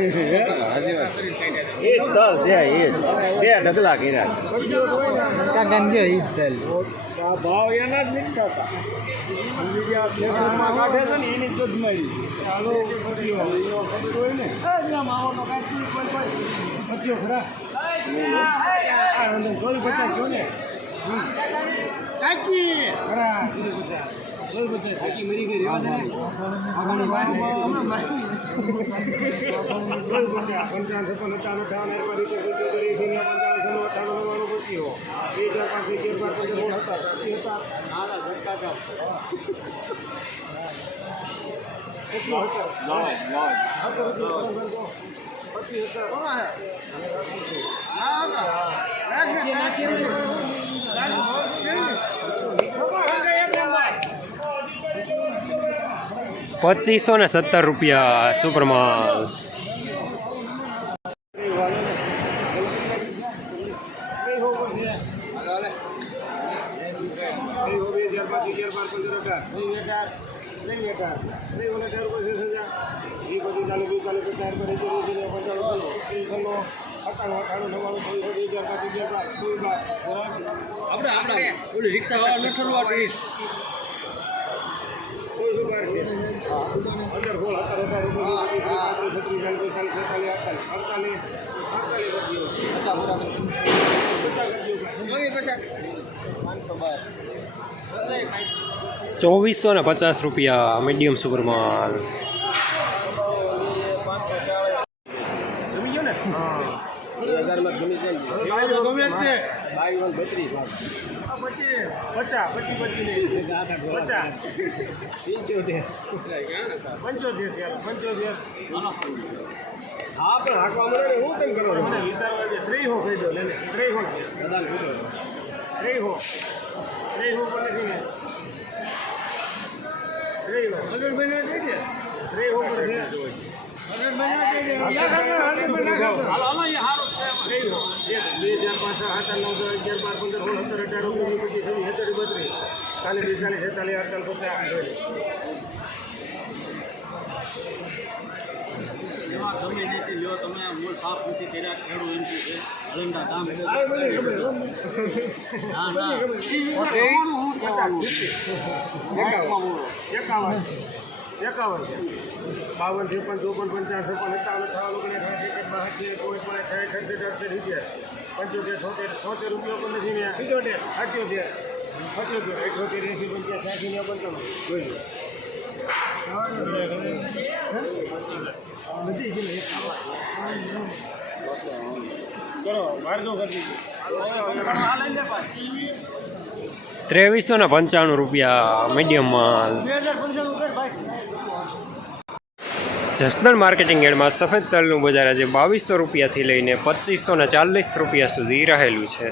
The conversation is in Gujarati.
એ તલ છે એ બે ઢગલા કર્યા. ભાવ એના જ બીજા ફેશનમાં કાઢે છે ને એની જ મળી ચાલો હોય ને ચોરી પચાસ કયો ને? કાકી ખરા. ચોરી પચાસ કાકી મરી ગઈ પંચાવન છપ્પન અઠાવન શૂન્ય પંચાવન છન્નું અઠાવન નવ્વાણું પચીસો બે હજાર પાંચ અગિયાર બાર હતા સાચી હતા હતા રૂપિયા પચીસ હતા પચીસો ને સત્તર રૂપિયા સુપરમાલ. આપણે આપણે. ઓલી રિક્ષા વાળા લઠરું આપીશ ચોવીસો ને પચાસ રૂપિયા મીડિયમ સુપરમાલ જમી ગયો ને હજારમાં જમી જાય ગમે તે. બાવીસ બત્રીસ. પચાસ પચીસ પચીસ પચાસ. પંચોતેર. પંચોતેર પંચોતેર. હા પણ હાંકવા મળે ને હું કેમ કરો મને વિચારવા દે. ત્રી હો કહી દો ને ત્રણ હો ત્રણ હો ત્રણ હો પણ નથી ને. ત્રણ હો અગર બને થઈ છે. ત્રણ હો પણ છે અગર બને થઈ છે હાલો હાલો એ હારો. બે હજાર પાંચ આઠ નવ અગિયાર બાર પંદર સોળ સત્તર અઢાર ઓગણીસ પચીસ છવ્વીસ સત્તર બત્રીસ ચાલીસ બેતાલીસ છેતાલીસ અડતાલીસ પચાસ ગમે રીતે લ્યો તમે મૂળ સાફ નથી કર્યા ખેડૂત એમ છે ના ના એકાવન. એકાવન. બાવન ત્રેપન ચોપન પંચાવન છપ્પન એકાવન અઠાવન ઓગણીસ બાસઠ કોઈ પણ સાઠ અડસઠ અડસઠ રૂપિયા પંચોતેર છોતેર છોતેર રૂપિયા પણ નથી ને. સિત્તોતેર. અઠ્યોતેર અઠ્યોતેર અઠ્યોતેર એસી પંચાસ સાઠી ને પંચાવન. જોઈ લો નથી કરો મારજો કરી ત્રેવીસો ને પંચાણું રૂપિયા મીડિયમ માલ બે હજાર પંચાણું કર ભાઈ જસદણ માર્કેટિંગ એડમાં સફેદ તલનું બજાર આજે બાવીસો રૂપિયાથી લઈને પચીસો ને ચાલીસ રૂપિયા સુધી રહેલું છે.